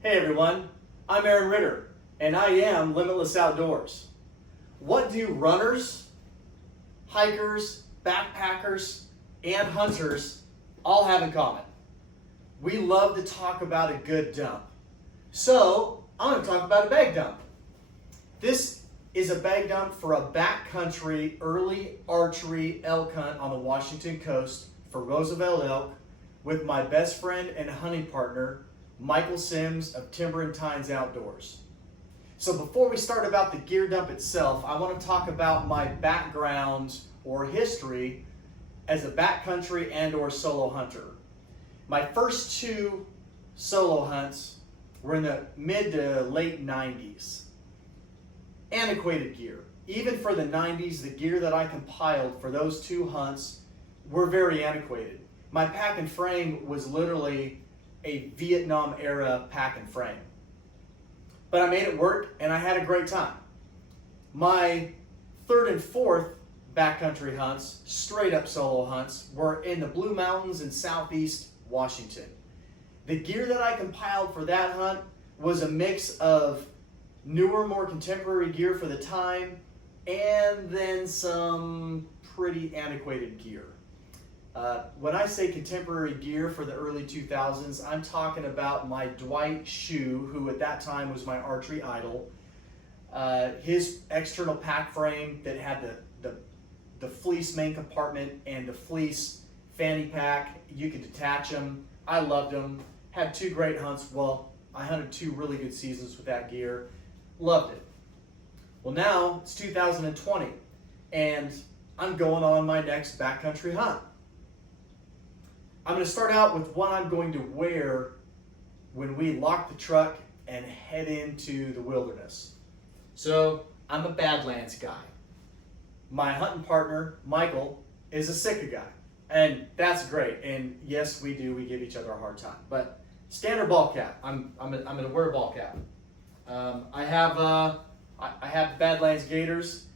Hey everyone, I'm Aaron Ritter, and I am Limitless Outdoors. What do runners, hikers, backpackers, and hunters all have in common? We love to talk about a good dump. So, I'm going to talk about a bag dump. This is a bag dump for a backcountry early archery elk hunt on the Washington coast for Roosevelt elk with my best friend and hunting partner, Michael Sims of Timber and Tines Outdoors. So before we start about the gear dump itself, I want to talk about my background or history as a backcountry and or solo hunter. My first two solo hunts were in the mid to late 90s. Antiquated gear. Even for the 90s, the gear that I compiled for those two hunts were very antiquated. My pack and frame was literally a Vietnam era pack and frame. But I made it work and I had a great time. My third and fourth backcountry hunts, straight up solo hunts, were in the Blue Mountains in southeast Washington. The gear that I compiled for that hunt was a mix of newer, more contemporary gear for the time and then some pretty antiquated gear. When I say contemporary gear for the early 2000s, I'm talking about my Dwight shoe, who at that time was my archery idol. His external pack frame that had the fleece main compartment and the fleece fanny pack. You could detach them. I loved them. Had two great hunts. Well, I hunted two really good seasons with that gear. Loved it. Well, now it's 2020 and I'm going on my next backcountry hunt. I'm going to start out with what I'm going to wear when we lock the truck and head into the wilderness. So I'm a Badlands guy. My hunting partner, Michael, is a Sitka guy. And that's great. And yes, we give each other a hard time. But standard ball cap. I'm going to wear a ball cap. I have Badlands gaiters.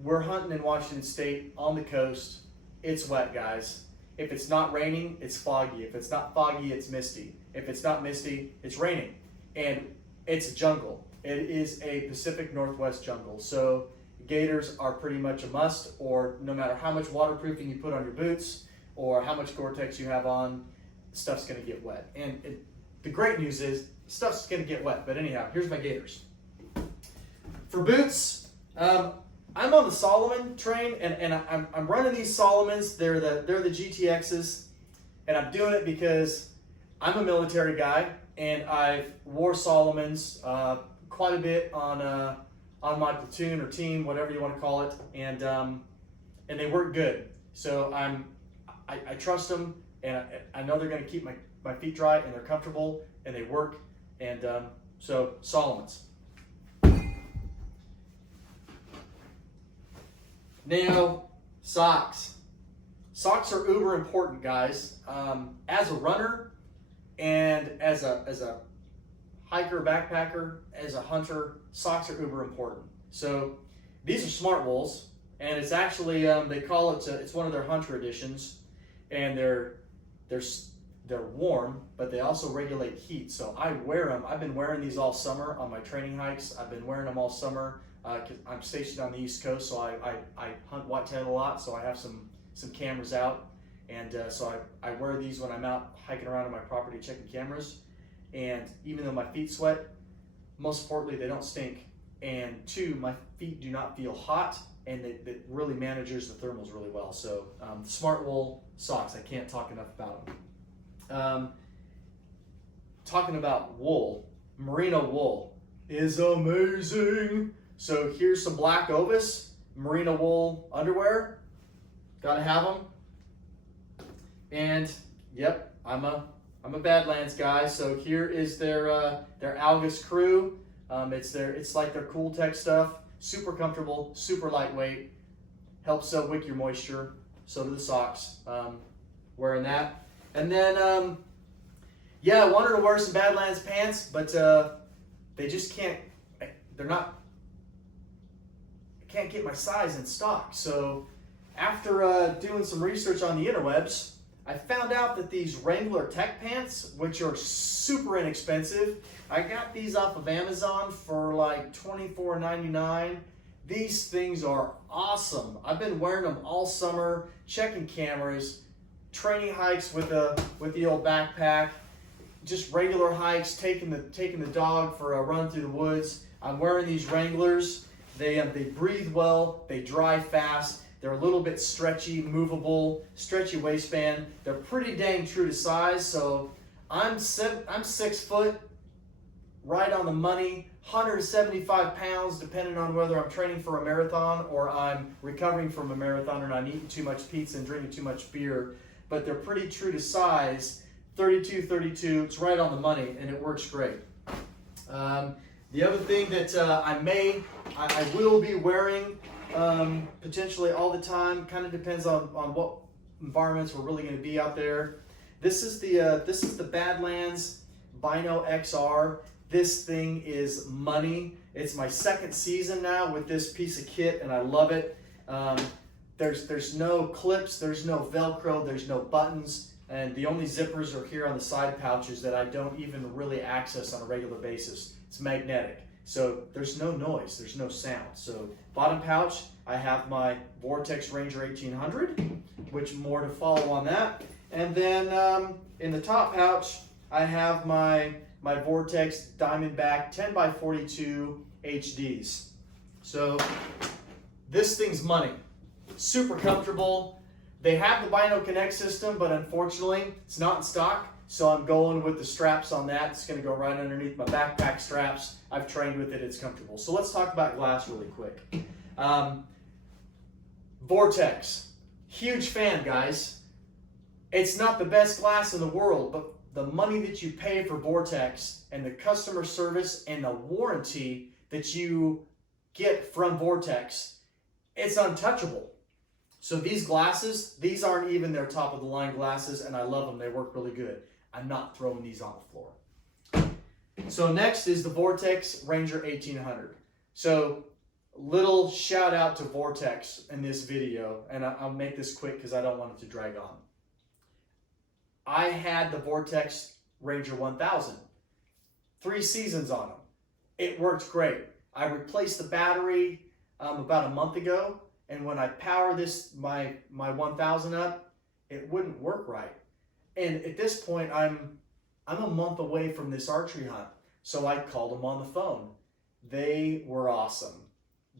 We're hunting in Washington State on the coast. It's wet, guys. If it's not raining, it's foggy. If it's not foggy, it's misty. If it's not misty, it's raining. And it's a jungle. It is a Pacific Northwest jungle. So gaiters are pretty much a must, or no matter how much waterproofing you put on your boots or how much Gore-Tex you have on, stuff's gonna get wet. And the great news is stuff's gonna get wet. But anyhow, here's my gaiters. For boots, I'm on the Solomon train, and I'm running these Solomons. They're the GTXs, and I'm doing it because I'm a military guy, and I've wore Solomons quite a bit on my platoon or team, whatever you want to call it, and they work good. So I trust them, and I know they're going to keep my feet dry, and they're comfortable, and they work, and so Solomons. Now, socks. Socks are uber important, guys. As a runner and as a hiker, backpacker, as a hunter, socks are uber important. So these are Smart Wools, and it's actually they call it it's one of their hunter editions, and they're warm, but they also regulate heat. So I wear them. I've been wearing these all summer on my training hikes. I've been wearing them all summer. I'm stationed on the East Coast, so I hunt whitetail a lot, so I have some cameras out, and so I wear these when I'm out hiking around on my property checking cameras, and even though my feet sweat, most importantly, they don't stink, and two, my feet do not feel hot, and it really manages the thermals really well. So Smart Wool socks, I can't talk enough about them. Talking about wool, merino wool is amazing. So here's some black Ovis merino wool underwear. Gotta have them. And yep, I'm a Badlands guy. So here is their Algus Crew. It's like their Cool Tech stuff. Super comfortable, super lightweight. Helps wick your moisture. So do the socks. Wearing that. And then yeah, I wanted to wear some Badlands pants, but they just can't. Can't get my size in stock. So after doing some research on the interwebs, I found out that these Wrangler Tech pants, which are super inexpensive. I got these off of Amazon for like $24.99. These things are awesome. I've been wearing them all summer, checking cameras, training hikes with the old backpack, just regular hikes, taking the dog for a run through the woods. I'm wearing these Wranglers. They breathe well, they dry fast, they're a little bit stretchy, movable, stretchy waistband. They're pretty dang true to size, so I'm 6 foot, right on the money, 175 pounds, depending on whether I'm training for a marathon or I'm recovering from a marathon and I'm eating too much pizza and drinking too much beer. But they're pretty true to size, 32, it's right on the money, and it works great. The other thing that I will be wearing potentially all the time, kind of depends on what environments we're really going to be out there. This is the Badlands Vario XR. This thing is money. It's my second season now with this piece of kit, and I love it. There's no clips, there's no Velcro, there's no buttons, and the only zippers are here on the side pouches that I don't even really access on a regular basis. It's magnetic, so there's no noise, there's no sound. So bottom pouch, I have my Vortex Ranger 1800, which more to follow on that. And then in the top pouch, I have my Vortex Diamondback 10x42 HDs. So this thing's money. Super comfortable. They have the Bino Connect system, but unfortunately, it's not in stock. So I'm going with the straps on that. It's going to go right underneath my backpack straps. I've trained with it. It's comfortable. So let's talk about glass really quick. Vortex. Huge fan, guys. It's not the best glass in the world, but the money that you pay for Vortex and the customer service and the warranty that you get from Vortex, it's untouchable. So these glasses, these aren't even their top of the line glasses, and I love them. They work really good. I'm not throwing these on the floor. So next is the Vortex Ranger 1800. So little shout out to Vortex in this video, and I'll make this quick because I don't want it to drag on. I had the Vortex Ranger 1000, 3 seasons on them. It worked great. I replaced the battery about a month ago, and when I power my 1000 up, it wouldn't work right. And at this point, I'm a month away from this archery hunt, so I called them on the phone. They were awesome.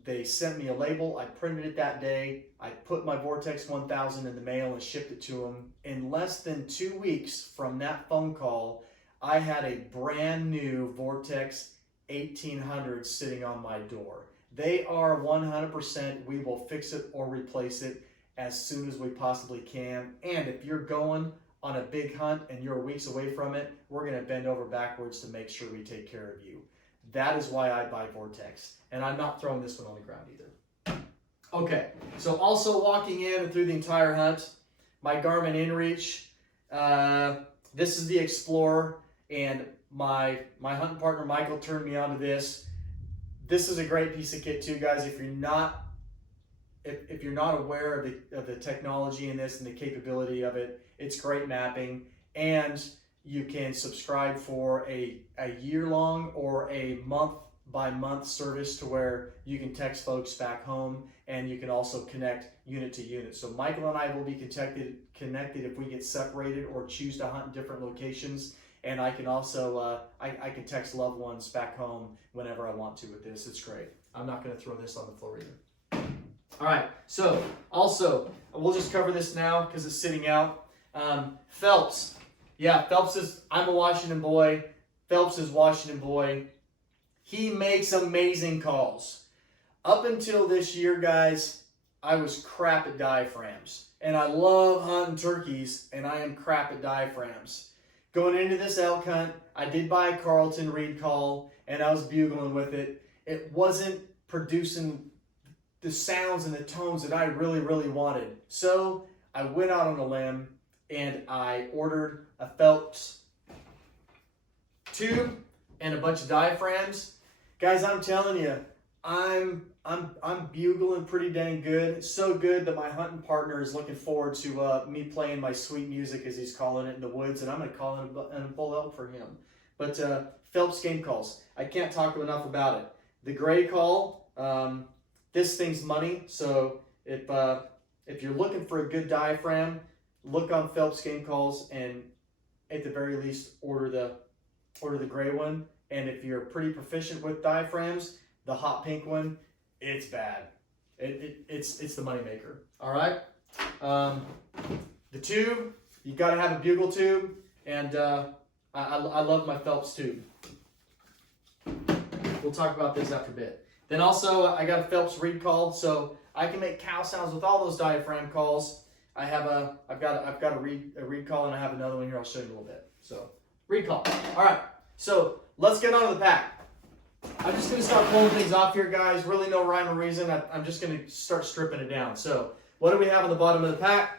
They sent me a label. I printed it that day. I put my Vortex 1000 in the mail and shipped it to them. In less than 2 weeks from that phone call, I had a brand new Vortex 1800 sitting on my door. They are 100%. We will fix it or replace it as soon as we possibly can. And if you're going on a big hunt and you're weeks away from it, we're going to bend over backwards to make sure we take care of you. That is why I buy Vortex. And I'm not throwing this one on the ground either. Okay, so also walking in and through the entire hunt, my Garmin InReach. This is the Explorer, and my hunting partner Michael turned me onto this. This is a great piece of kit too, guys. If you're not aware of the technology in this and the capability of it, it's great mapping, and you can subscribe for a year-long or a month-by-month service to where you can text folks back home, and you can also connect unit to unit. So Michael and I will be connected if we get separated or choose to hunt in different locations. And I can also, I can text loved ones back home whenever I want to with this. It's great. I'm not going to throw this on the floor either. All right, so also, we'll just cover this now because it's sitting out. Phelps. Yeah, I'm a Washington boy. Phelps is Washington boy. He makes amazing calls. Up until this year, guys, I was crap at diaphragms. And I love hunting turkeys, and I am crap at diaphragms. Going into this elk hunt, I did buy a Carlton reed call, and I was bugling with it. It wasn't producing the sounds and the tones that I really, really wanted. So I went out on a limb, and I ordered a Phelps tube and a bunch of diaphragms. Guys, I'm telling you, I'm bugling pretty dang good. So good that my hunting partner is looking forward to me playing my sweet music, as he's calling it, in the woods, and I'm going to call it a bull elk for him. But Phelps game calls, I can't talk enough about it. The gray call, this thing's money. So if you're looking for a good diaphragm, look on Phelps game calls, and at the very least order the gray one. And if you're pretty proficient with diaphragms, the hot pink one, it's bad. It's the moneymaker. All right. The tube, you got to have a bugle tube, and I love my Phelps tube. We'll talk about this after a bit. Then also, I got a Phelps reed call, so I can make cow sounds with all those diaphragm calls. I've got a reed call, and I have another one here. I'll show you in a little bit. So reed call. All right. So let's get on to the pack. I'm just going to start pulling things off here, guys. Really no rhyme or reason. I'm just going to start stripping it down. So what do we have on the bottom of the pack?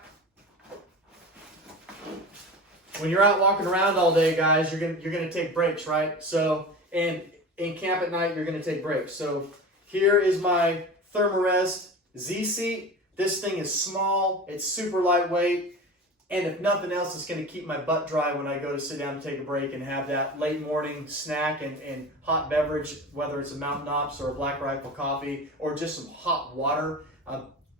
When you're out walking around all day, guys, you're gonna take breaks, right? So, and in camp at night, you're gonna take breaks. So here is my Thermarest Z seat. This thing is small, it's super lightweight, and if nothing else, it's gonna keep my butt dry when I go to sit down and take a break and have that late morning snack and hot beverage, whether it's a Mountain Ops or a Black Rifle coffee or just some hot water.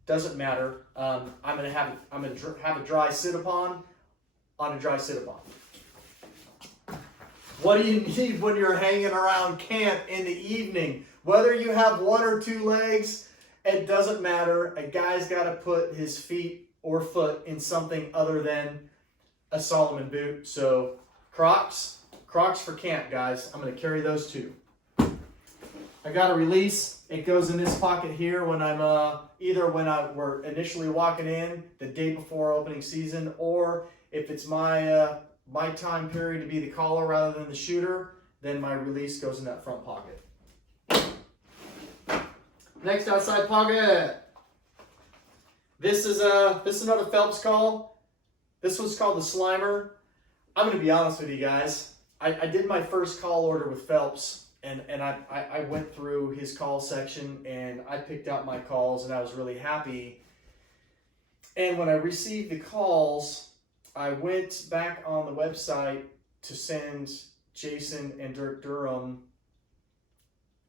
Doesn't matter. I'm gonna have a dry sit-upon. On a dry sit-upon. What do you need when you're hanging around camp in the evening? Whether you have one or two legs, it doesn't matter. A guy's got to put his feet or foot in something other than a Solomon boot. So Crocs for camp, guys. I'm going to carry those too. I got a release. It goes in this pocket here when I'm either when we're initially walking in the day before opening season, or if it's my time period to be the caller rather than the shooter, then my release goes in that front pocket. Next outside pocket. This is another Phelps call. This one's called the Slimer. I'm gonna be honest with you guys. I did my first call order with Phelps, and I went through his call section and I picked out my calls, and I was really happy. And when I received the calls, I went back on the website to send Jason and Dirk Durham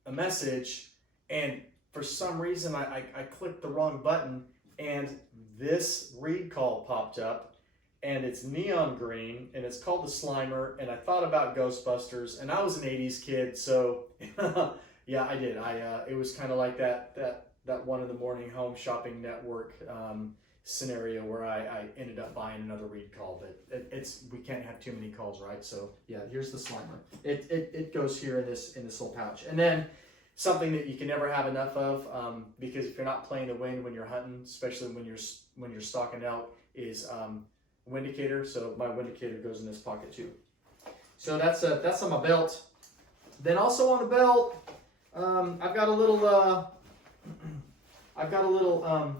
a message, and for some reason I clicked the wrong button, and this reed call popped up, and it's neon green, and it's called the Slimer, and I thought about Ghostbusters, and I was an 80s kid, so yeah, I did. It was kind of like that one in the morning home shopping network scenario where I ended up buying another reed call, but we can't have too many calls, right? So yeah, here's the Slimer. It goes here in this little pouch, and then something that you can never have enough of, because if you're not playing the wind when you're hunting, especially when you're stalking out, is wind indicator. So my wind indicator goes in this pocket too. So that's on my belt. Then also on the belt, I've got a little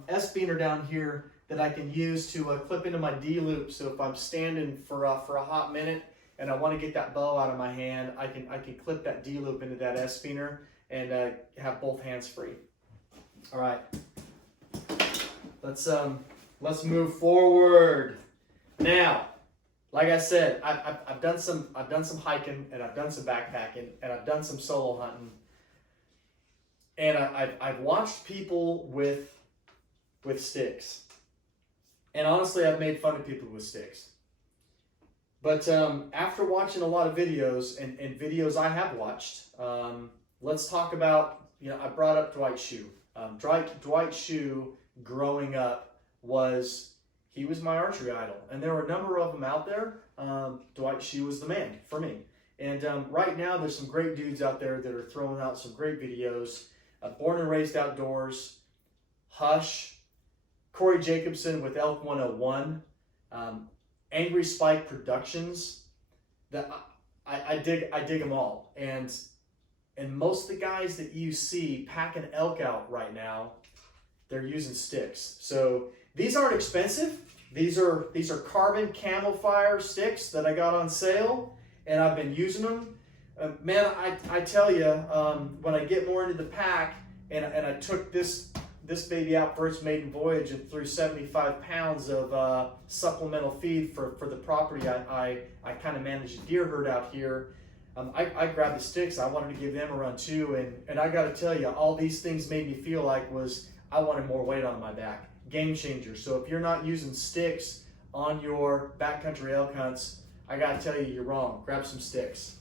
S-beaner down here that I can use to clip into my D-loop. So if I'm standing for a hot minute and I want to get that bow out of my hand, I can clip that D-loop into that S-beaner and have both hands free. All right, let's move forward. Now, like I said, I've done some hiking, and I've done some backpacking, and I've done some solo hunting. And I've watched people with sticks. And honestly, I've made fun of people with sticks. But after watching a lot of videos, and videos I have watched, let's talk about, I brought up Dwight Schrute. Dwight Schrute, growing up, he was my archery idol. And there were a number of them out there. Dwight Schrute was the man for me. And right now, there's some great dudes out there that are throwing out some great videos. Born and Raised Outdoors, Hush, Corey Jacobson with Elk 101, Angry Spike Productions. I dig them all, and most of the guys that you see packing elk out right now, they're using sticks. So these aren't expensive. These are carbon camo fire sticks that I got on sale, and I've been using them. Man, I tell you, when I get more into the pack, and I took this baby out for its maiden voyage and threw 75 pounds of supplemental feed for the property. I kind of manage a deer herd out here. I grabbed the sticks. I wanted to give them a run too, and I got to tell you, all these things made me feel like I wanted more weight on my back. Game changer. So if you're not using sticks on your backcountry elk hunts, I got to tell you, you're wrong. Grab some sticks.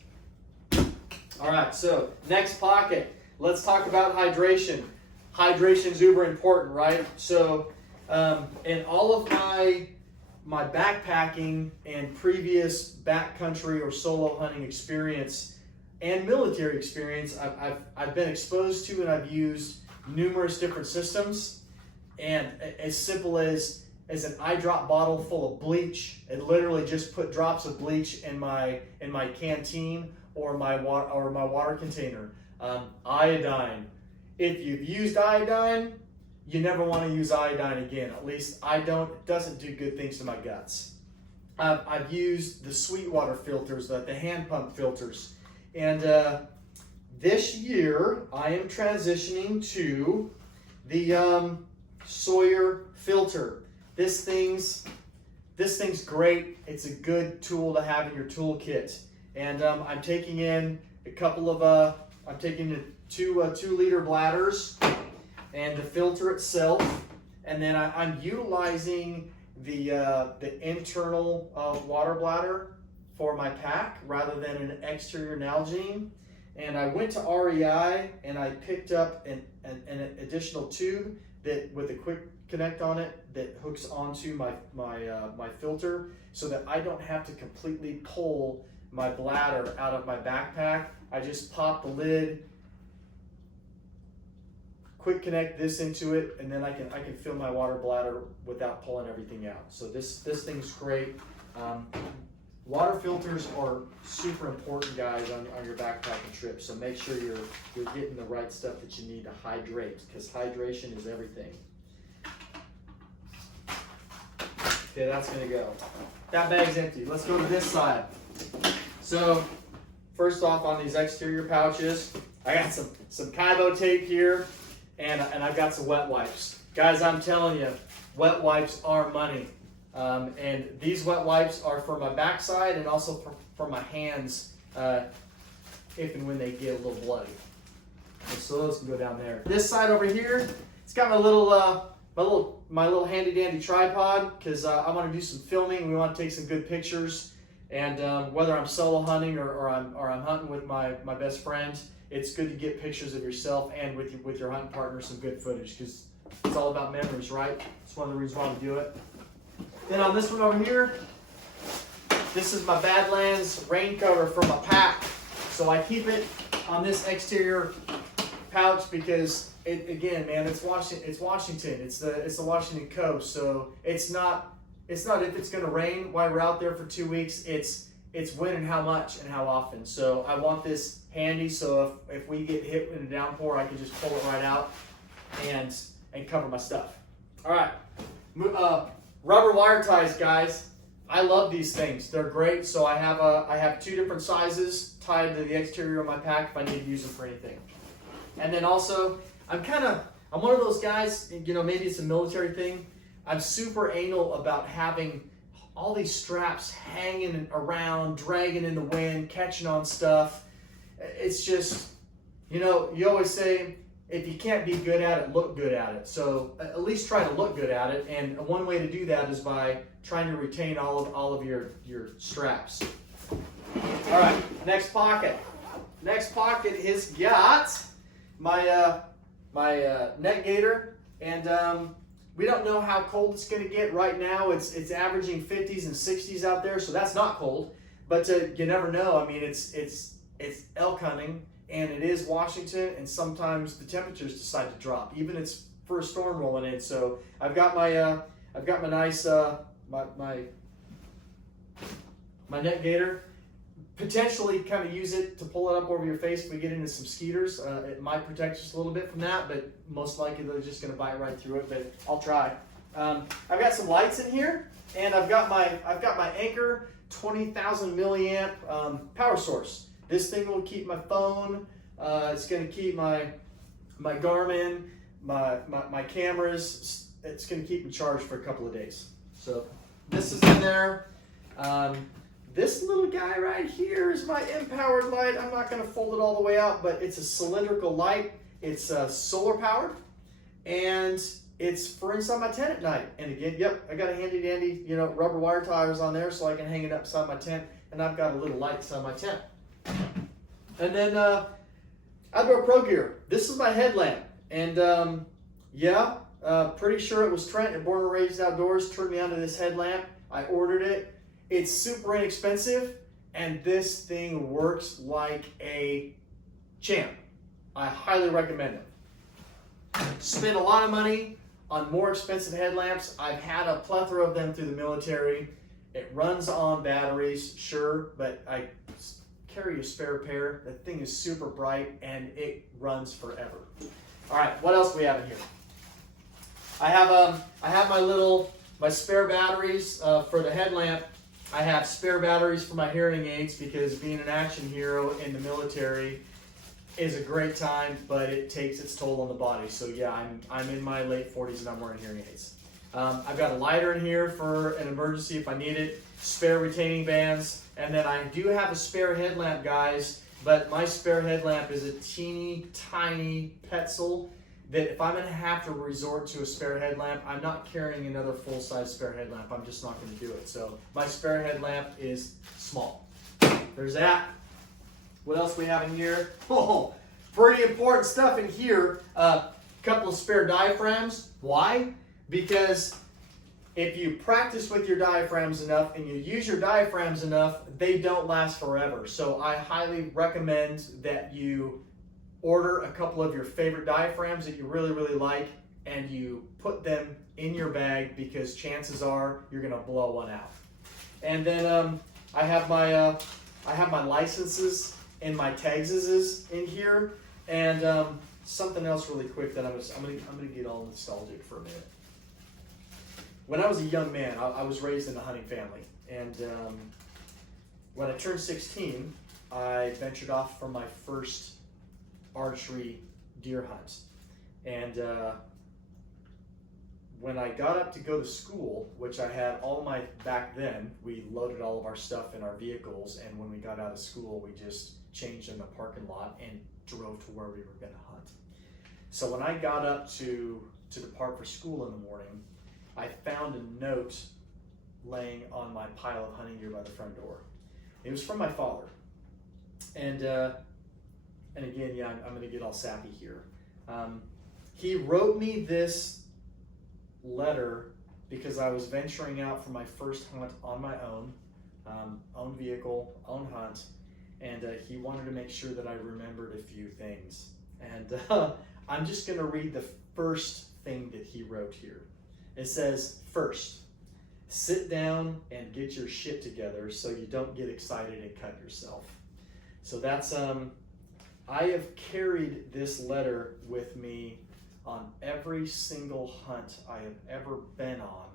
All right, so next pocket. Let's talk about hydration. Hydration is uber important, right? So in all of my backpacking and previous backcountry or solo hunting experience and military experience, I've been exposed to and I've used numerous different systems. And as simple as an eye drop bottle full of bleach, and literally just put drops of bleach in my canteen or my water container. Iodine. If you've used iodine, you never want to use iodine again. At least I don't. It doesn't do good things to my guts. I've used the Sweetwater filters, the hand pump filters, and this year I am transitioning to the Sawyer filter. This thing's great. It's a good tool to have in your toolkit. And I'm taking in a couple of I'm taking in two 2-liter bladders and the filter itself, and then I'm utilizing the internal water bladder for my pack rather than an exterior Nalgene. And I went to REI and I picked up an additional tube that with a quick connect on it that hooks onto my filter, so that I don't have to completely pull my bladder out of my backpack. I just pop the lid, quick connect this into it, and then I can fill my water bladder without pulling everything out. So this thing's great. Water filters are super important, guys, on your backpacking trip. So make sure you're getting the right stuff that you need to hydrate, because hydration is everything. Okay, that's gonna go. That bag's empty. Let's go to this side. So first off, on these exterior pouches, I got some Kaibo tape here, and I've got some wet wipes. Guys, I'm telling you, wet wipes are money. And these wet wipes are for my backside and also for my hands if and when they get a little bloody. And so those can go down there. This side over here, it's got my little handy dandy tripod, because I want to do some filming. We want to take some good pictures. And whether I'm solo hunting or I'm hunting with my best friend, it's good to get pictures of yourself and with your hunting partner some good footage, because it's all about memories, right? It's one of the reasons why we do it. Then on this one over here, this is my Badlands rain cover for my pack. So I keep it on this exterior pouch because again, man, it's Washington. It's the Washington coast. So it's not if it's going to rain while we're out there for 2 weeks. It's when and how much and how often. So I want this handy, so if we get hit in a downpour, I can just pull it right out and cover my stuff. All right. Rubber wire ties, guys. I love these things. They're great. So I have 2 different sizes tied to the exterior of my pack if I need to use them for anything. And then also, I'm one of those guys, maybe it's a military thing. I'm super anal about having all these straps hanging around, dragging in the wind, catching on stuff. It's just, you always say, if you can't be good at it, look good at it. So at least try to look good at it. And one way to do that is by trying to retain all of your straps. All right, next pocket. Next pocket has got my neck gaiter, and we don't know how cold it's going to get right now. It's averaging 50s and 60s out there, so that's not cold. But you never know. I mean, it's elk hunting. And it is Washington, and sometimes the temperatures decide to drop. Even it's for a storm rolling in. So I've got my nice my neck gaiter. Potentially, kind of use it to pull it up over your face if we get into some skeeters. It might protect us a little bit from that, but most likely they're just going to bite right through it. But I'll try. I've got some lights in here, and I've got my Anchor 20,000 milliamp power source. This thing will keep my phone. It's going to keep my my Garmin, my cameras. It's going to keep me charged for a couple of days. So this is in there. This little guy right here is my M-powered light. I'm not going to fold it all the way out, but it's a cylindrical light. It's solar powered, and it's for inside my tent at night. And again, yep, I got a handy dandy, rubber wire ties on there so I can hang it up inside my tent, and I've got a little light inside my tent. And then Outdoor Pro Gear. This is my headlamp, and pretty sure it was Trent at Born and Raised Outdoors turned me onto this headlamp. I ordered it. It's super inexpensive, and this thing works like a champ. I highly recommend it. Spent a lot of money on more expensive headlamps. I've had a plethora of them through the military. It runs on batteries, sure, but I carry a spare pair. The thing is super bright, and it runs forever. All right, what else do we have in here? I have my spare batteries for the headlamp. I have spare batteries for my hearing aids because being an action hero in the military is a great time, but it takes its toll on the body. So yeah, I'm in my late 40s and I'm wearing hearing aids. I've got a lighter in here for an emergency if I need it, spare retaining bands, and then I do have a spare headlamp, guys, but my spare headlamp is a teeny tiny Petzl that if I'm going to have to resort to a spare headlamp, I'm not carrying another full-size spare headlamp. I'm just not going to do it. So my spare headlamp is small. There's that. What else we have in here? Oh, pretty important stuff in here. Couple of spare diaphragms. Why? Because if you practice with your diaphragms enough and you use your diaphragms enough, they don't last forever. So I highly recommend that you order a couple of your favorite diaphragms that you really, really like, and you put them in your bag because chances are you're going to blow one out. And then I have my licenses and my tags in here, and something else really quick that I'm gonna get all nostalgic for a minute. When I was a young man, I was raised in a hunting family, and when I turned 16, I ventured off for my first archery deer hunt. And when I got up to go to school, which I had back then, we loaded all of our stuff in our vehicles, and when we got out of school, we just changed in the parking lot and drove to where we were gonna hunt. So when I got up to depart for school in the morning, I found a note laying on my pile of hunting gear by the front door. It was from my father. And again, yeah, I'm gonna get all sappy here. He wrote me this letter because I was venturing out for my first hunt on my own vehicle, own hunt, and he wanted to make sure that I remembered a few things. And I'm just gonna read the first thing that he wrote here. It says, first, sit down and get your shit together so you don't get excited and cut yourself. So that's, I have carried this letter with me on every single hunt I have ever been on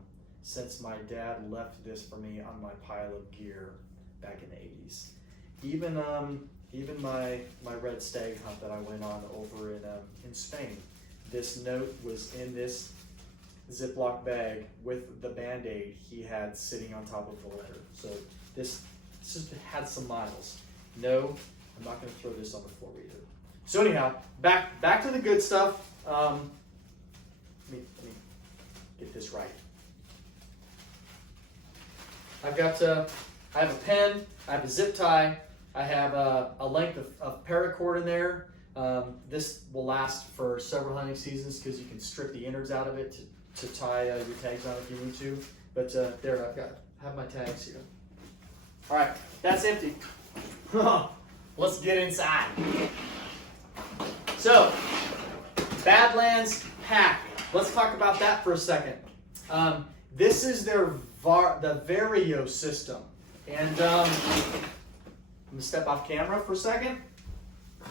since my dad left this for me on my pile of gear back in the 80s. Even my red stag hunt that I went on over in Spain, this note was in this Ziploc bag with the Band-Aid he had sitting on top of the letter. So this just had some miles. No, I'm not going to throw this on the floor either. So anyhow, back to the good stuff. Let me get this right. I have a pen, I have a zip tie, I have a length of paracord in there. This will last for several hunting seasons because you can strip the innards out of it to tie your tags on if you need to. But there, I have my tags here. All right, that's empty. Let's get inside. So, Badlands pack. Let's talk about that for a second. This is the Vario system, and I'm gonna step off camera for a second,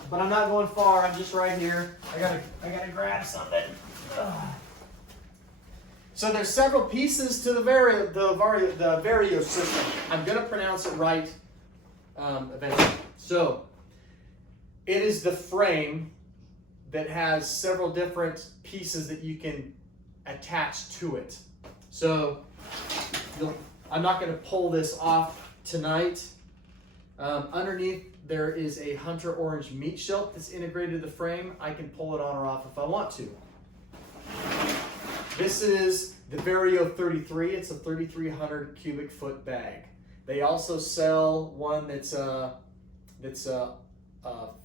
but I'm not going far. I'm just right here. I gotta grab something. So there's several pieces to the Vario system. I'm gonna pronounce it right eventually. So it is the frame that has several different pieces that you can attach to it. So I'm not going to pull this off tonight. Underneath there is a Hunter Orange meat shelf that's integrated to the frame. I can pull it on or off if I want to. This is the Vario 33. It's a 3,300 cubic foot bag. They also sell one that's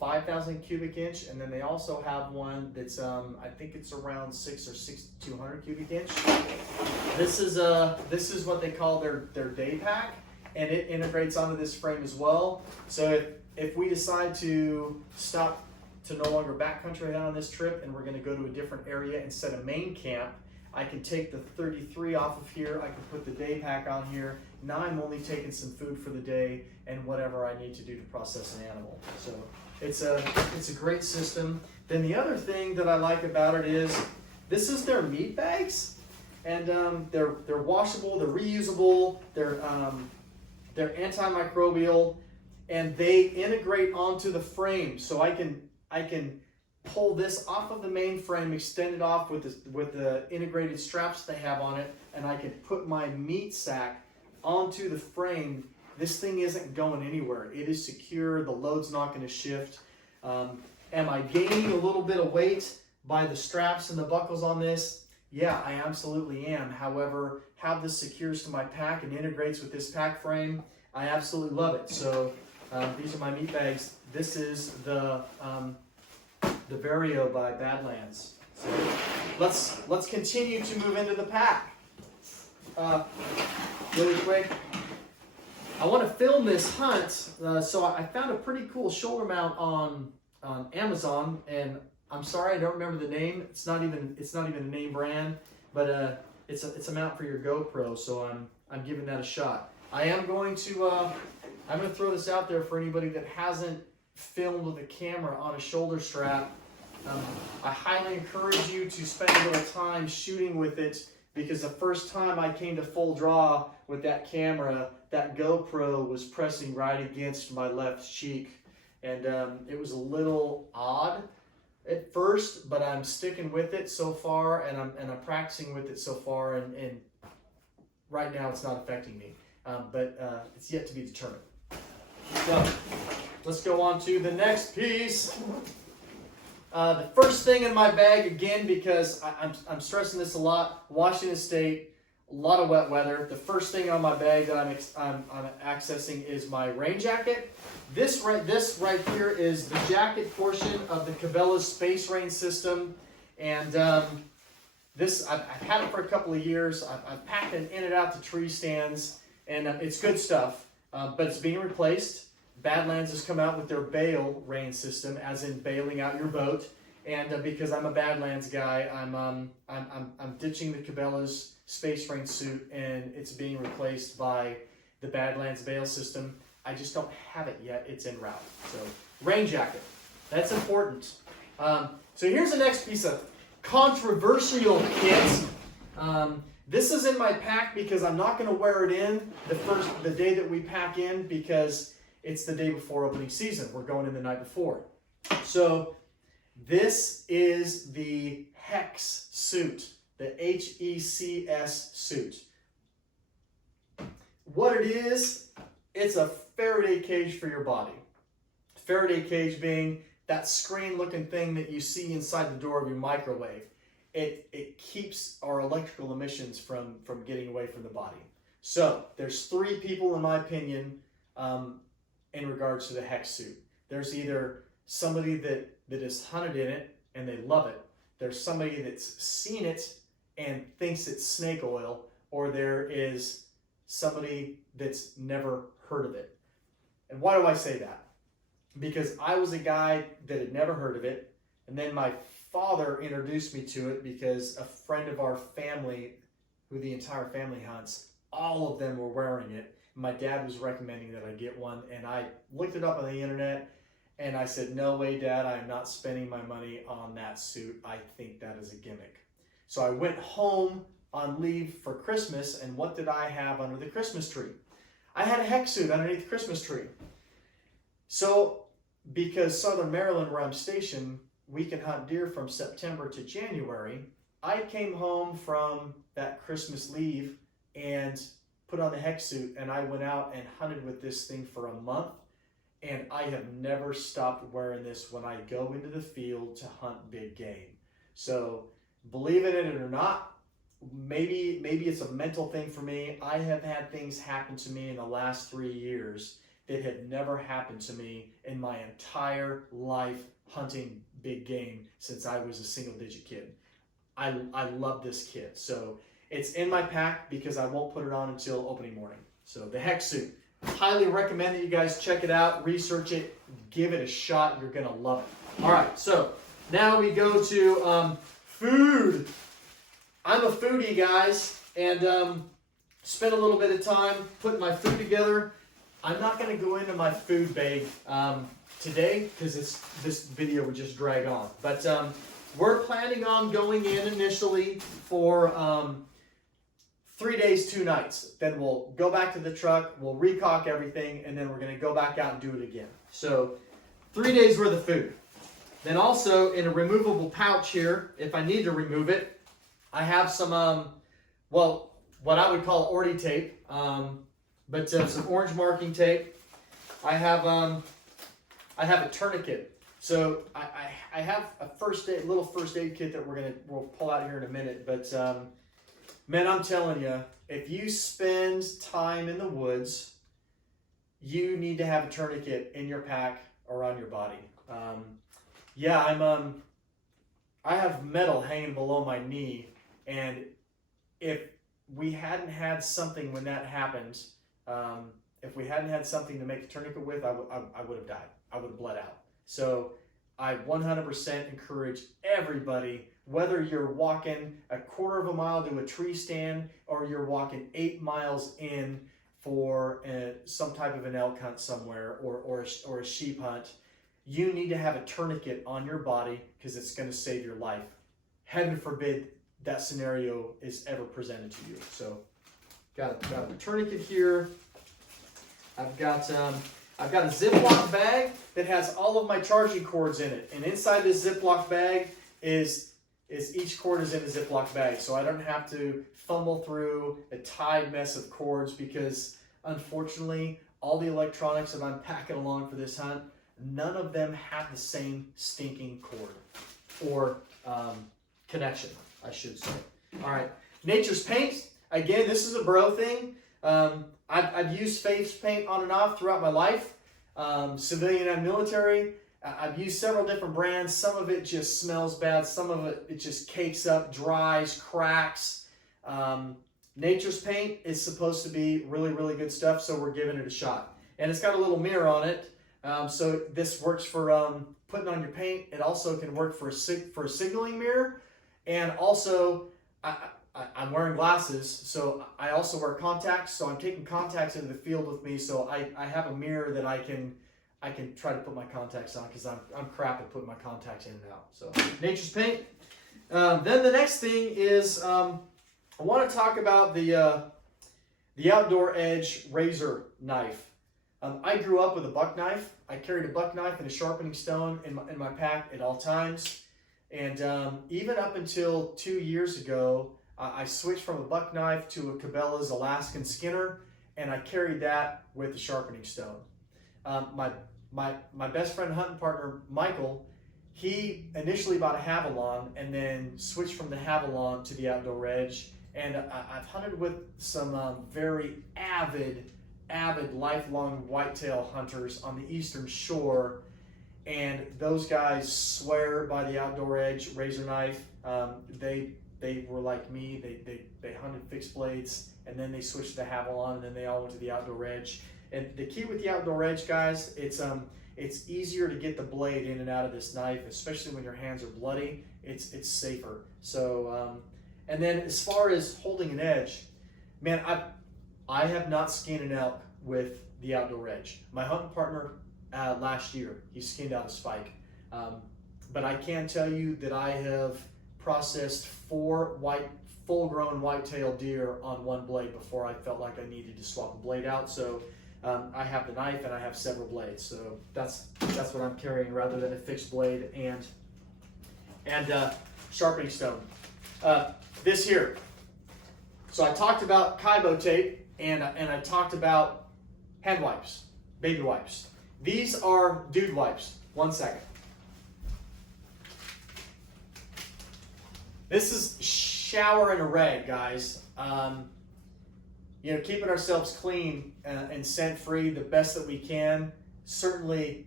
5,000 cubic inch, and then they also have one that's I think it's around 6,200 cubic inch. This is what they call their day pack, and it integrates onto this frame as well. So if we decide to stop to no longer backcountry on this trip and we're going to go to a different area instead of main camp, I can take the 33 off of here, I can put the day pack on here. Now I'm only taking some food for the day and whatever I need to do to process an animal. So it's a great system. Then the other thing that I like about it is this is their meat bags, and they're washable, they're reusable, they're antimicrobial, and they integrate onto the frame. So I can pull this off of the main frame, extend it off with the integrated straps they have on it, and I can put my meat sack onto the frame. This thing isn't going anywhere. It is secure. The load's not going to shift. Am I gaining a little bit of weight by the straps and the buckles on this? Yeah, I absolutely am. However, how this secures to my pack and integrates with this pack frame, I absolutely love it. So these are my meat bags. This is the Vario by Badlands. So let's continue to move into the pack. Really quick, I want to film this hunt, so I found a pretty cool shoulder mount on Amazon, and I'm sorry I don't remember the name. It's not even a name brand, but it's a mount for your GoPro. So I'm giving that a shot. I'm going to throw this out there for anybody that hasn't filmed with a camera on a shoulder strap. I highly encourage you to spend a little time shooting with it, because the first time I came to full draw with that camera, that GoPro was pressing right against my left cheek, and it was a little odd at first, but I'm sticking with it so far, and I'm practicing with it so far, and right now it's not affecting me, but it's yet to be determined. So let's go on to the next piece. The first thing in my bag, again, because I'm stressing this a lot, Washington State, a lot of wet weather. The first thing on my bag that I'm accessing is my rain jacket. This right here is the jacket portion of the Cabela's Space Rain system, and this I've had it for a couple of years. I've packed it in and out to tree stands, and it's good stuff, but it's being replaced. Badlands has come out with their bail rain system, as in bailing out your boat, and because I'm a Badlands guy, I'm ditching the Cabela's Space Rain suit, and it's being replaced by the Badlands bail system. I just don't have it yet. It's en route. So rain jacket, that's important. So here's the next piece of controversial kit. This is in my pack because I'm not going to wear it in the day that we pack in, because it's the day before opening season. We're going in the night before. So this is the HECS suit, the HECS suit. What it is, it's a Faraday cage for your body. Faraday cage being that screen looking thing that you see inside the door of your microwave. It keeps our electrical emissions from getting away from the body. So there's three people, in my opinion, in regards to the HECS suit. There's either somebody that has hunted in it and they love it. There's somebody that's seen it and thinks it's snake oil, or there is somebody that's never heard of it. And why do I say that? Because I was a guy that had never heard of it, and then my father introduced me to it because a friend of our family, who the entire family hunts, all of them were wearing it. My dad was recommending that I get one, and I looked it up on the internet, and I said, no way, Dad, I am not spending my money on that suit. I think that is a gimmick. So I went home on leave for Christmas, and what did I have under the Christmas tree? I had a HECS suit underneath the Christmas tree. So, because Southern Maryland, where I'm stationed, we can hunt deer from September to January. I came home from that Christmas leave and put on the hex suit, and I went out and hunted with this thing for a month, and I have never stopped wearing this when I go into the field to hunt big game. So believe it or not, maybe it's a mental thing for me. I have had things happen to me in the last 3 years that had never happened to me in my entire life hunting big game since I was a single digit kid. I love this kit. So it's in my pack because I won't put it on until opening morning. So the hex suit, highly recommend that you guys check it out, research it, give it a shot. You're gonna love it. All right, so now we go to food. I'm a foodie, guys, and spent a little bit of time putting my food together. I'm not going to go into my food bag today because this video would just drag on. But we're planning on going in initially for 3 days, 2 nights. Then we'll go back to the truck, we'll recock everything, and then we're going to go back out and do it again. So 3 days worth of food. Then also in a removable pouch here, if I need to remove it, I have some, well, what I would call Orty tape, but some orange marking tape. I have a tourniquet. So I have a little first aid kit that we'll pull out here in a minute. But man, I'm telling you, if you spend time in the woods, you need to have a tourniquet in your pack or on your body. Yeah, I have metal hanging below my knee, and if we hadn't had something when that happened, if we hadn't had something to make a tourniquet with, I would have died. I would have bled out. So I 100% encourage everybody, whether you're walking a quarter of a mile to a tree stand or you're walking 8 miles in for some type of an elk hunt somewhere or a sheep hunt, you need to have a tourniquet on your body because it's going to save your life. Heaven forbid that scenario is ever presented to you. So got a tourniquet here. I've got a Ziploc bag that has all of my charging cords in it, and inside this Ziploc bag is each cord is in a Ziploc bag, so I don't have to fumble through a tied mess of cords because unfortunately all the electronics that I'm packing along for this hunt, none of them have the same stinking cord or connection, I should say. All right, Nature's Paint. Again, this is a bro thing. I've used face paint on and off throughout my life, civilian and military. I've used several different brands. Some of it just smells bad. Some of it just cakes up, dries, cracks. Nature's Paint is supposed to be really, really good stuff, so we're giving it a shot. And it's got a little mirror on it. So this works for putting on your paint. It also can work for a signaling mirror. And also, I'm wearing glasses, so I also wear contacts. So I'm taking contacts into the field with me. So I have a mirror that I can try to put my contacts on because I'm crap at putting my contacts in and out. So Nature's Paint. Then the next thing is I want to talk about the Outdoor Edge razor knife. I grew up with a buck knife. I carried a buck knife and a sharpening stone in my pack at all times. And even up until 2 years ago, I switched from a buck knife to a Cabela's Alaskan Skinner, and I carried that with the sharpening stone. My best friend hunting partner, Michael, he initially bought a Havalon and then switched from the Havalon to the Outdoor Edge. And I've hunted with some very avid lifelong whitetail hunters on the eastern shore, and those guys swear by the Outdoor Edge razor knife. They were like me. They hunted fixed blades, and then they switched to Havalon, and then they all went to the Outdoor Edge. And the key with the Outdoor Edge, guys, it's easier to get the blade in and out of this knife, especially when your hands are bloody. It's safer. So and then as far as holding an edge, man, I have not skinned an elk with the Outdoor Edge. My hunting partner last year, he skinned out a spike. But I can tell you that I have processed 4 full-grown whitetail deer on one blade before I felt like I needed to swap a blade out. So I have the knife and I have several blades. So that's what I'm carrying rather than a fixed blade and and sharpening stone. This here. So I talked about Kaibo tape, and I talked about hand wipes, baby wipes. These are dude wipes. 1 second. This is shower in a rag, guys. You know, keeping ourselves clean and scent-free the best that we can certainly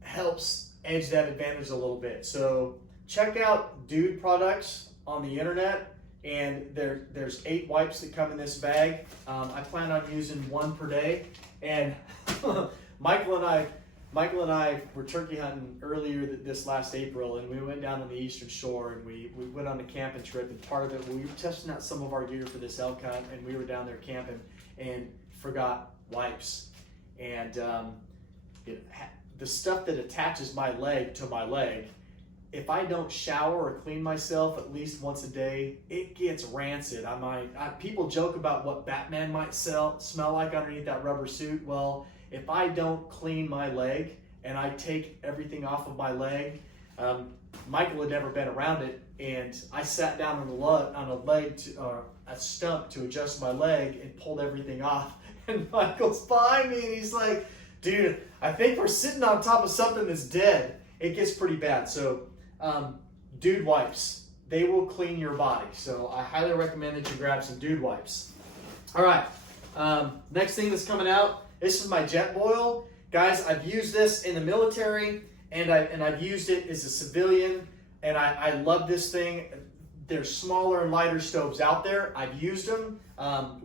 helps edge that advantage a little bit. So check out Dude products on the internet, and there's 8 wipes that come in this bag. I plan on using 1 per day, and Michael and I were turkey hunting earlier this last April, and we went down on the Eastern Shore, and we went on a camping trip, and part of it, we were testing out some of our gear for this elk hunt, and we were down there camping and forgot wipes. And the stuff that attaches my leg to my leg, if I don't shower or clean myself at least once a day, it gets rancid. People joke about what Batman might smell like underneath that rubber suit. Well, if I don't clean my leg and I take everything off of my leg, Michael had never been around it, and I sat down on a stump to adjust my leg and pulled everything off. And Michael's behind me, and he's like, "Dude, I think we're sitting on top of something that's dead." It gets pretty bad. So, Dude wipes, they will clean your body. So I highly recommend that you grab some Dude wipes. All right, next thing that's coming out. This is my jet boil. Guys, I've used this in the military, and I've used it as a civilian, and I love this thing. There's smaller and lighter stoves out there. I've used them,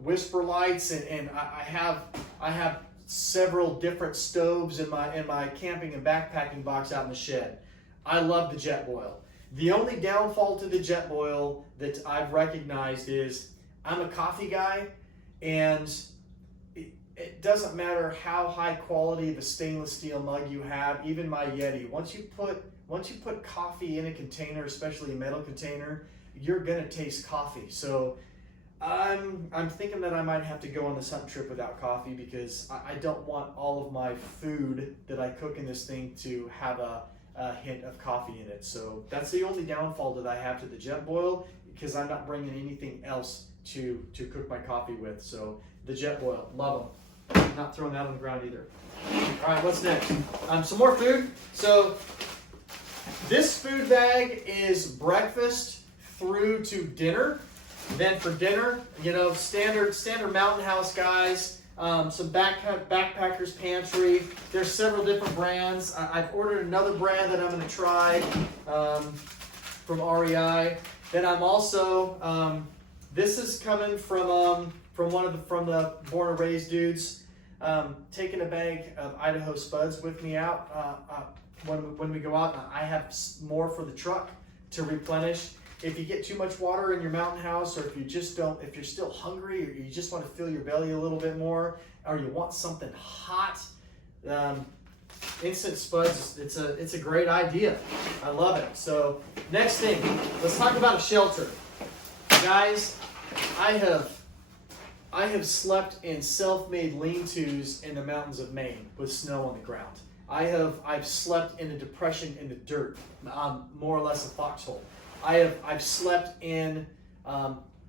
Whisper lights, and I have several different stoves in my camping and backpacking box out in the shed. I love the jet boil. The only downfall to the jet boil that I've recognized is I'm a coffee guy, and it doesn't matter how high quality of a stainless steel mug you have, even my Yeti. Once you put coffee in a container, especially a metal container, you're gonna taste coffee. So I'm thinking that I might have to go on this hunting trip without coffee, because I don't want all of my food that I cook in this thing to have a hint of coffee in it. So that's the only downfall that I have to the jet boil, because I'm not bringing anything else to cook my coffee with. So the jet boil, love them. Not throwing that on the ground either. All right, what's next? Some more food. So this food bag is breakfast through to dinner. Then for dinner, you know, standard Mountain House guys, some Backpackers Pantry. There's several different brands. I've ordered another brand that I'm going to try from REI. Then I'm also this is coming from the Born and Raised dudes. Taking a bag of Idaho Spuds with me out when we go out. I have more for the truck to replenish. If you get too much water in your Mountain House, or if you're still hungry, or you just want to fill your belly a little bit more, or you want something hot, Instant Spuds, it's a great idea. I love it. So next thing, let's talk about a shelter. Guys, I have slept in self-made lean-tos in the mountains of Maine with snow on the ground. I've slept in a depression in the dirt, more or less a foxhole. I've slept in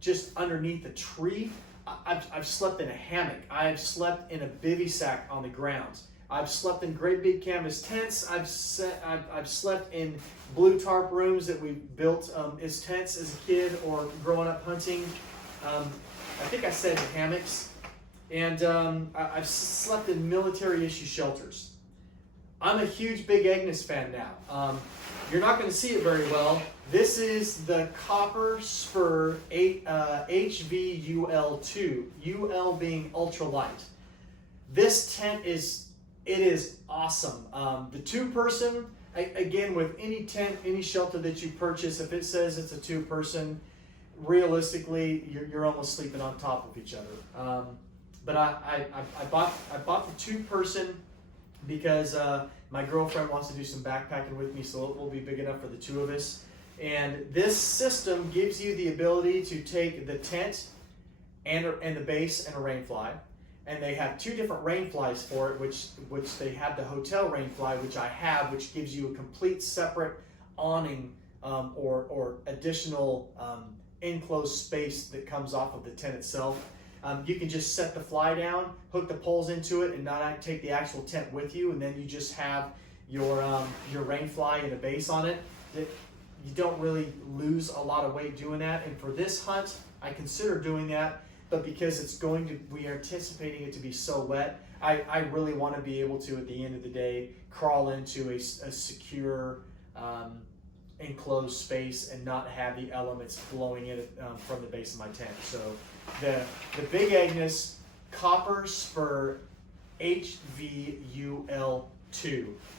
just underneath a tree. I've slept in a hammock. I've slept in a bivy sack on the ground. I've slept in great big canvas tents. I've slept in blue tarp rooms that we built as tents as a kid or growing up hunting. I think I said hammocks. And I've slept in military issue shelters. I'm a huge Big Agnes fan now. You're not going to see it very well. This is the Copper Spur HVUL2, UL being ultralight. This tent is awesome. The 2-person, again, with any tent, any shelter that you purchase, if it says it's a 2-person, realistically, you're almost sleeping on top of each other. But I bought the 2-person because my girlfriend wants to do some backpacking with me, so it will be big enough for the 2 of us. And this system gives you the ability to take the tent and the base and a rain fly. And they have 2 different rain flies for it, which they have the hotel rain fly, which I have, which gives you a complete separate awning or additional enclosed space that comes off of the tent itself. You can just set the fly down, hook the poles into it, and not take the actual tent with you, and then you just have your rain fly and a base on it. You don't really lose a lot of weight doing that. And for this hunt, I consider doing that, but because we are anticipating it to be so wet, I really want to be able to, at the end of the day, crawl into a secure enclosed space and not have the elements blowing in from the base of my tent. So the Big Agnes Copper Spur HVUL2.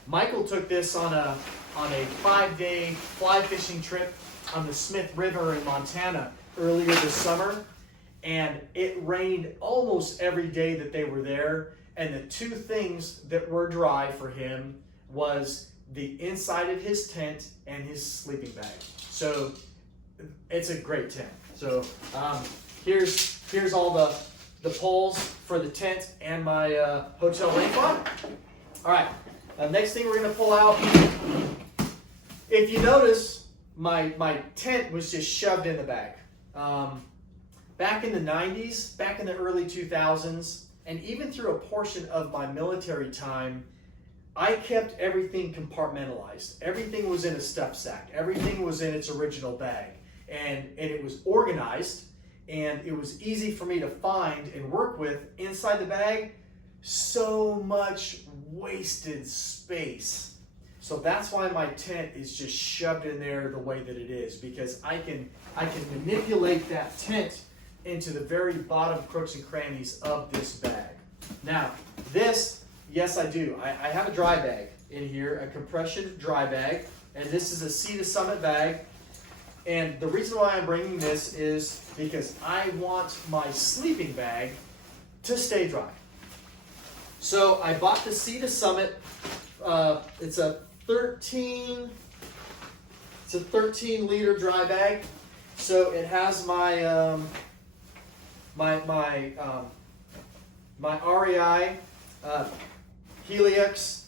Michael took this on a 5-day fly fishing trip on the Smith River in Montana earlier this summer, and it rained almost every day that they were there. And the two things that were dry for him was the inside of his tent and his sleeping bag. So it's a great tent. So here's all the poles for the tent and my hotel rain fly. All right, next thing we're gonna pull out. If you notice, my tent was just shoved in the bag. Back in the 90s, back in the early 2000s, and even through a portion of my military time, I kept everything compartmentalized. Everything was in a stuff sack. Everything was in its original bag. And it was organized, and it was easy for me to find and work with inside the bag. So much wasted space. So that's why my tent is just shoved in there the way that it is, because I can manipulate that tent into the very bottom crooks and crannies of this bag. Now, this, yes I do. I have a dry bag in here, a compression dry bag, and this is a Sea to Summit bag. And the reason why I'm bringing this is because I want my sleeping bag to stay dry. So I bought the Sea to Summit. It's a 13 liter dry bag. So it has my my REI Helix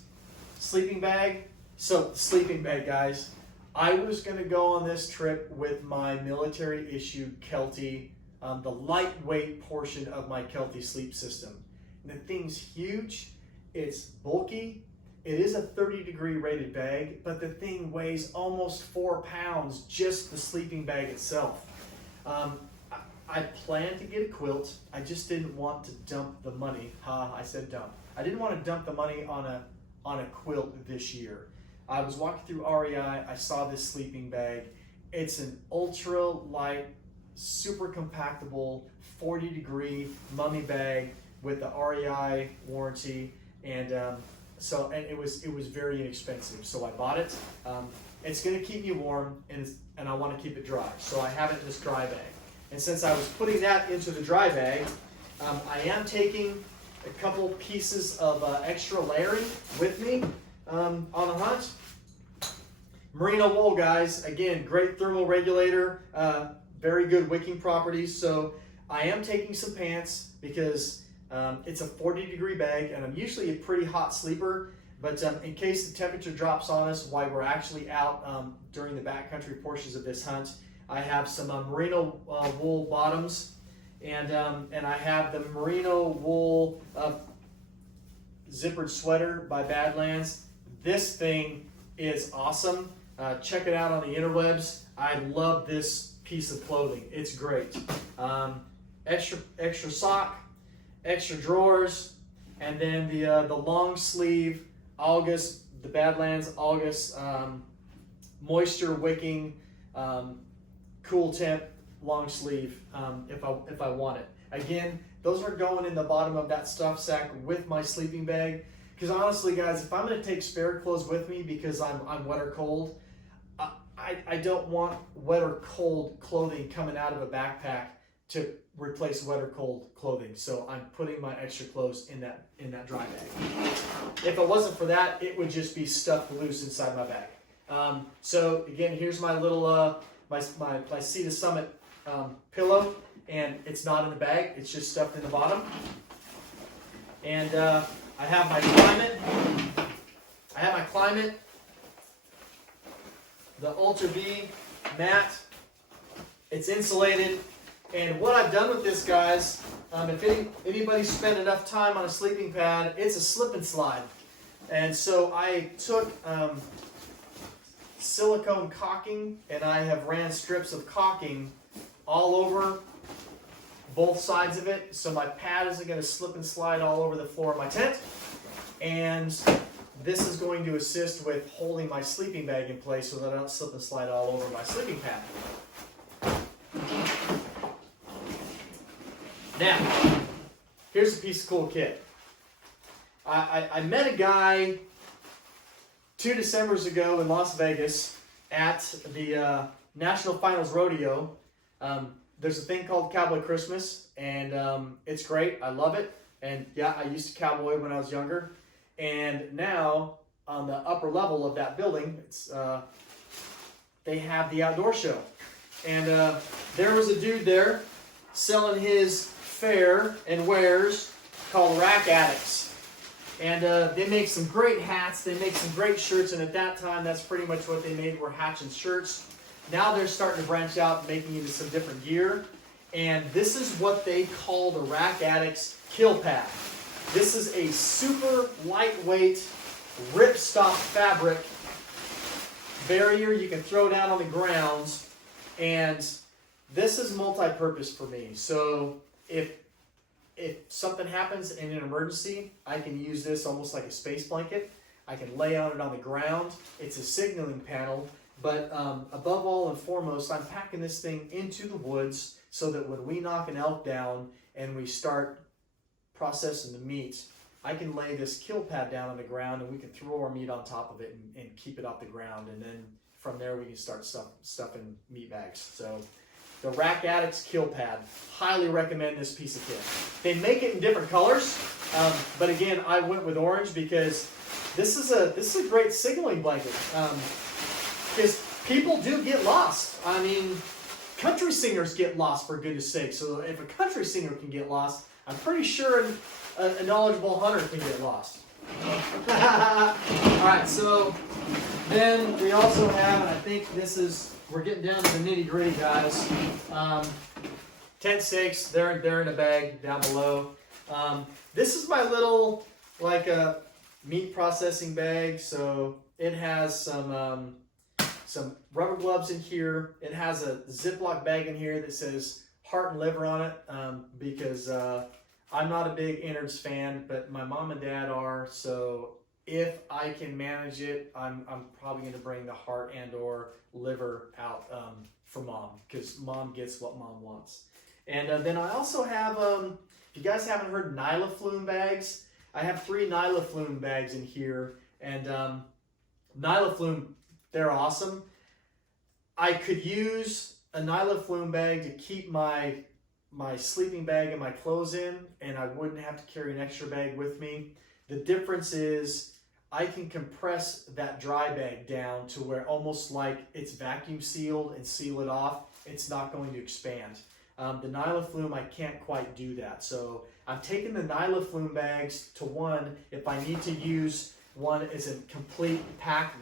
sleeping bag. So sleeping bag, guys. I was going to go on this trip with my military issued Kelty, the lightweight portion of my Kelty sleep system. And the thing's huge. It's bulky. It is a 30-degree rated bag, but the thing weighs almost 4 pounds, just the sleeping bag itself. I planned to get a quilt. I just didn't want to dump the money. I said dump. I didn't want to dump the money on a quilt this year. I was walking through REI. I saw this sleeping bag. It's an ultra light, super compactable, 40-degree mummy bag with the REI warranty, and it was very inexpensive. So I bought it. It's going to keep me warm, and I want to keep it dry. So I have it in this dry bag. And since I was putting that into the dry bag, I am taking a couple pieces of extra layering with me on the hunt. Merino wool, guys. Again, great thermal regulator, very good wicking properties. So I am taking some pants because it's a 40-degree bag, and I'm usually a pretty hot sleeper. But in case the temperature drops on us while we're actually out during the backcountry portions of this hunt, I have some merino wool bottoms, and I have the merino wool zippered sweater by Badlands. This thing is awesome. Check it out on the interwebs. I love this piece of clothing. It's great. Extra sock, extra drawers, and then the long sleeve the Badlands August moisture wicking cool temp long sleeve if I want it. Again, those are going in the bottom of that stuff sack with my sleeping bag. Because honestly, guys, if I'm going to take spare clothes with me because I'm wet or cold, I don't want wet or cold clothing coming out of a backpack to replace wet or cold clothing. So I'm putting my extra clothes in that dry bag. If it wasn't for that, it would just be stuffed loose inside my bag. So again, here's my little my Sea to Summit pillow, and it's not in the bag. It's just stuffed in the bottom. And I have my climate. the Ultra V mat. It's insulated. And what I've done with this, guys, if anybody's spent enough time on a sleeping pad, it's a slip and slide. And so I took silicone caulking, and I have ran strips of caulking all over both sides of it, so my pad isn't going to slip and slide all over the floor of my tent. And this is going to assist with holding my sleeping bag in place so that I don't slip and slide all over my sleeping pad. Now, here's a piece of cool kit. I met a guy 2 Decembers ago in Las Vegas at the National Finals Rodeo. There's a thing called Cowboy Christmas, and it's great. I love it. And yeah, I used to cowboy when I was younger. And now, on the upper level of that building, they have the outdoor show. And there was a dude there selling his fare and wares called Rack Addicts. And they make some great hats, they make some great shirts, and at that time that's pretty much what they made, were hats and shirts. Now they're starting to branch out, making into some different gear. And this is what they call the Rack Addicts Kill Pad. This is a super lightweight ripstop fabric barrier you can throw down on the ground. And this is multi-purpose for me. So if something happens in an emergency, I can use this almost like a space blanket. I can lay on it on the ground. It's a signaling panel, but above all and foremost, I'm packing this thing into the woods so that when we knock an elk down and we start processing the meat, I can lay this kill pad down on the ground and we can throw our meat on top of it and keep it off the ground. And then from there we can start stuffing meat bags. So the Rack Addicts Kill Pad. Highly recommend this piece of kit. They make it in different colors, but again, I went with orange because this is a great signaling blanket. Because people do get lost. I mean, country singers get lost, for goodness sake. So if a country singer can get lost, I'm pretty sure a knowledgeable hunter can get lost. All right, so then we also have, and I think we're getting down to the nitty gritty, guys. Tent stakes, they're in a bag down below. This is my little, like a meat processing bag. So it has some rubber gloves in here. It has a Ziploc bag in here that says heart and liver on it, because I'm not a big innards fan, but my mom and dad are. So if I can manage it, I'm probably going to bring the heart and or liver out for mom, because mom gets what mom wants. And then I also have, if you guys haven't heard Nylaflume bags, I have 3 Nylaflume bags in here. And Nylaflume, they're awesome. I could use a Nylaflume bag to keep my sleeping bag and my clothes in, and I wouldn't have to carry an extra bag with me. The difference is I can compress that dry bag down to where almost like it's vacuum sealed and seal it off. It's not going to expand. The Nylaflume, I can't quite do that. So I'm taking the Nylaflume bags to one, if I need to use one as a complete packed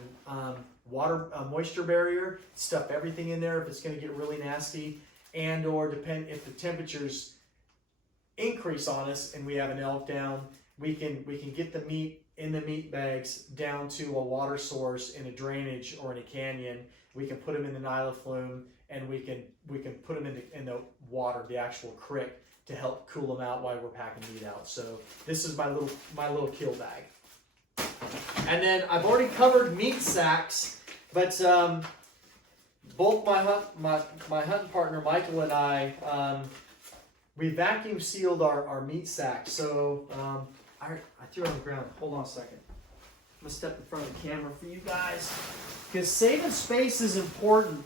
water moisture barrier, stuff everything in there if it's going to get really nasty, and or depend if the temperatures increase on us and we have an elk down, we can get the meat in the meat bags down to a water source in a drainage or in a canyon. We can put them in the Nylaflume, and we can put them in the water, the actual creek, to help cool them out while we're packing meat out. So this is my little kill bag. And then I've already covered meat sacks, but both my hunting partner Michael and I, we vacuum sealed our meat sacks. So I threw it on the ground. Hold on a second. I'm gonna step in front of the camera for you guys, because saving space is important,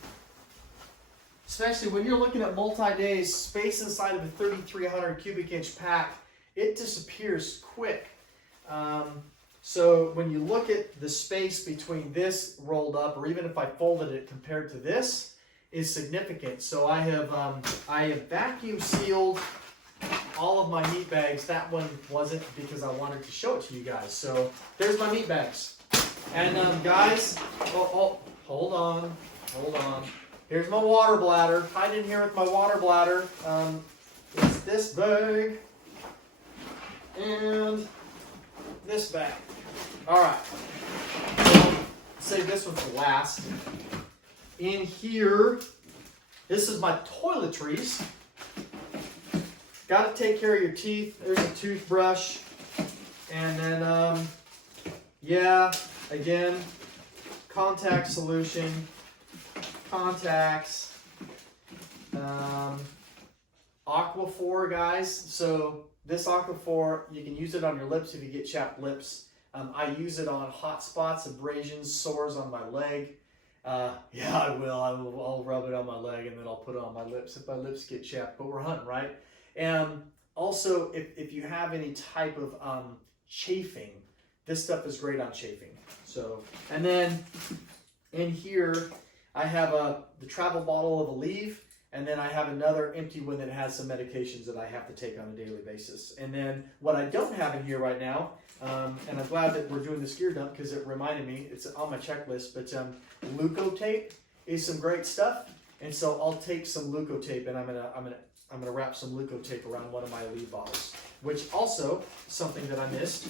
especially when you're looking at multi-days. Space inside of a 3,300 cubic inch pack, it disappears quick. So when you look at the space between this rolled up, or even if I folded it compared to this, is significant. So I have vacuum sealed all of my meat bags. That one wasn't, because I wanted to show it to you guys. So there's my meat bags. And guys, hold hold on. Here's my water bladder. Hide in here with my water bladder. It's this bag and this bag. All right. Save this one for last. In here, this is my toiletries. Got to take care of your teeth. There's a toothbrush. And then, yeah, again, contact solution, contacts, Aquaphor, guys. So this Aquaphor, you can use it on your lips if you get chapped lips. I use it on hot spots, abrasions, sores on my leg. Yeah, I will. I'll rub it on my leg and then I'll put it on my lips if my lips get chapped. But we're hunting, right? And also, if you have any type of chafing, this stuff is great on chafing. So, and then in here, I have the travel bottle of Aleve, and then I have another empty one that has some medications that I have to take on a daily basis. And then what I don't have in here right now, and I'm glad that we're doing this gear dump because it reminded me, it's on my checklist, but Leukotape is some great stuff. And so I'll take some Leukotape and I'm gonna wrap some Leukotape around one of my Aleve bottles, which also something that I missed.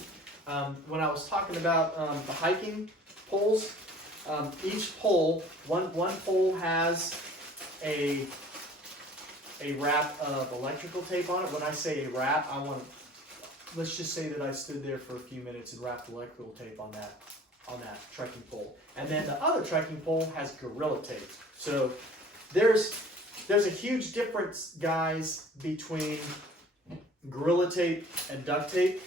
When I was talking about the hiking poles, each pole, one pole has a wrap of electrical tape on it. When I say a wrap, let's just say that I stood there for a few minutes and wrapped electrical tape on that trekking pole. And then the other trekking pole has Gorilla Tape. So there's a huge difference, guys, between Gorilla Tape and duct tape.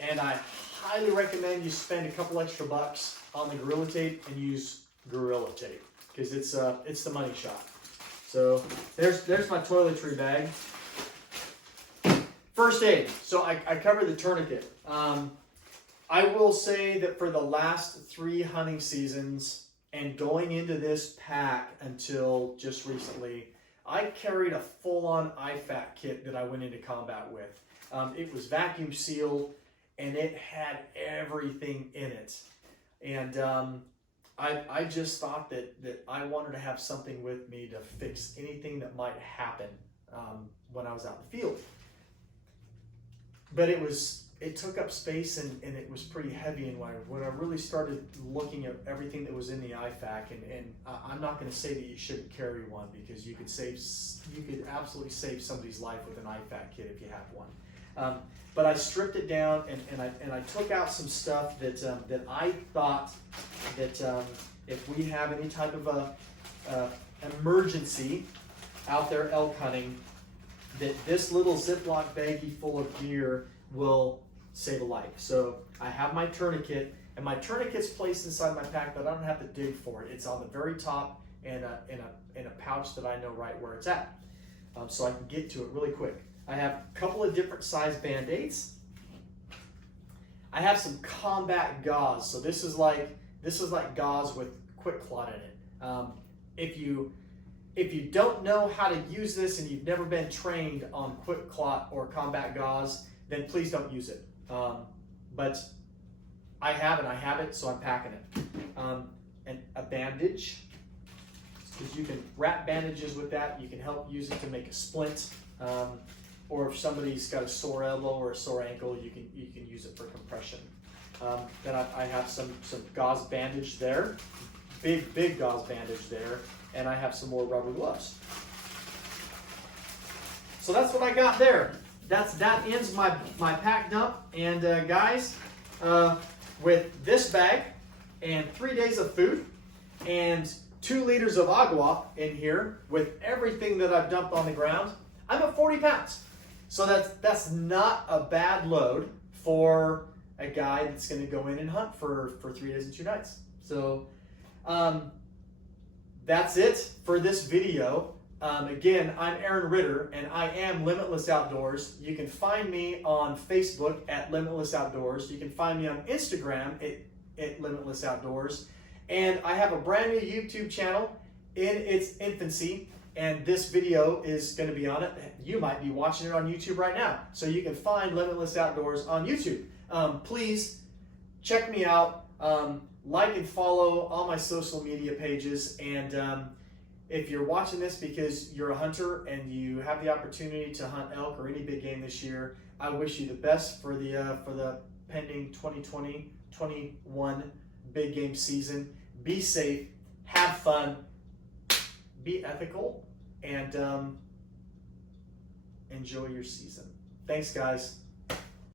And I highly recommend you spend a couple extra bucks on the Gorilla Tape and use Gorilla Tape because it's the money shot. So there's my toiletry bag. First aid. So I covered the tourniquet. I will say that for the last 3 hunting seasons and going into this pack until just recently, I carried a full-on IFAK kit that I went into combat with. It was vacuum sealed and it had everything in it. And I just thought that I wanted to have something with me to fix anything that might happen when I was out in the field. But it took up space and it was pretty heavy. And when I really started looking at everything that was in the IFAK, and I'm not going to say that you shouldn't carry one because you could absolutely save somebody's life with an IFAK kit if you have one. But I stripped it down and I took out some stuff that I thought that if we have any type of a emergency out there elk hunting, that this little Ziploc baggie full of gear will save a life. So I have my tourniquet, and my tourniquet's placed inside my pack, but I don't have to dig for it. It's on the very top in a pouch that I know right where it's at, so I can get to it really quick. I have a couple of different size Band-Aids. I have some combat gauze. So this is like gauze with quick clot in it. If you don't know how to use this and you've never been trained on quick clot or combat gauze, then please don't use it. But I have it, so I'm packing it. And a bandage, because you can wrap bandages with that. You can help use it to make a splint. Or if somebody's got a sore elbow or a sore ankle, you can use it for compression. Then I have some gauze bandage there, big gauze bandage there, and I have some more rubber gloves. So that's what I got there. That ends my pack dump. And guys, with this bag and 3 days of food and 2 liters of agua in here, with everything that I've dumped on the ground, I'm at 40 pounds. So that's not a bad load for a guy that's going to go in and hunt for 3 days and 2 nights. So that's it for this video. Again, I'm Aaron Ritter, and I am Limitless Outdoors. You can find me on Facebook at Limitless Outdoors. You can find me on Instagram at Limitless Outdoors. And I have a brand new YouTube channel in its infancy, and this video is going to be on it. You might be watching it on YouTube right now. So you can find Limitless Outdoors on YouTube. Please check me out. like and follow all my social media pages. And if you're watching this because you're a hunter and you have the opportunity to hunt elk or any big game this year, I wish you the best for the pending 2020-21 big game season. Be safe, have fun, be ethical, and enjoy your season. Thanks, guys.